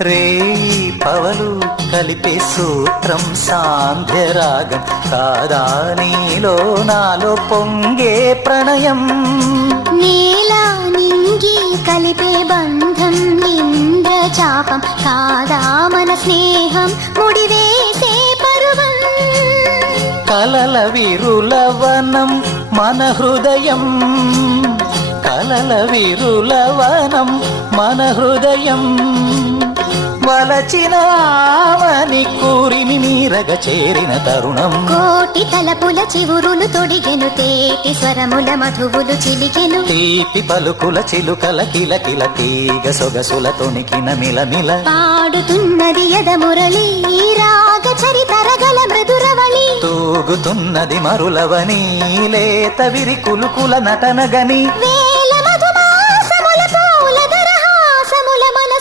రేయి పవలు కలిపే సూత్రం సాంధ్యరాగం కాదా నీలో నాలో పొంగే ప్రణయం నీలా నింగి కలిపే బంధం ఇంద్రచాపం కాదా మన స్నేహం ముడివేసే పరువం కలల విరులవనం మన హృదయం కలల విరులవనం మన హృదయం వలచిన ఆవని కూరిమి మీరగ చేరిన తరుణం కోటి తలపుల చివురులు తొడిగెను తేటి స్వరముల మధువులు చిలికెను తీపి పలుకుల చిలుకల కిలకిల తీగ సొగసుల తొణికిన మిలమిల పాడుతున్నది యద మురళి రాగ చరితరగల మృదురవళి తూగుతున్నది మరులవని లేత విరి కులుకుల నటనగని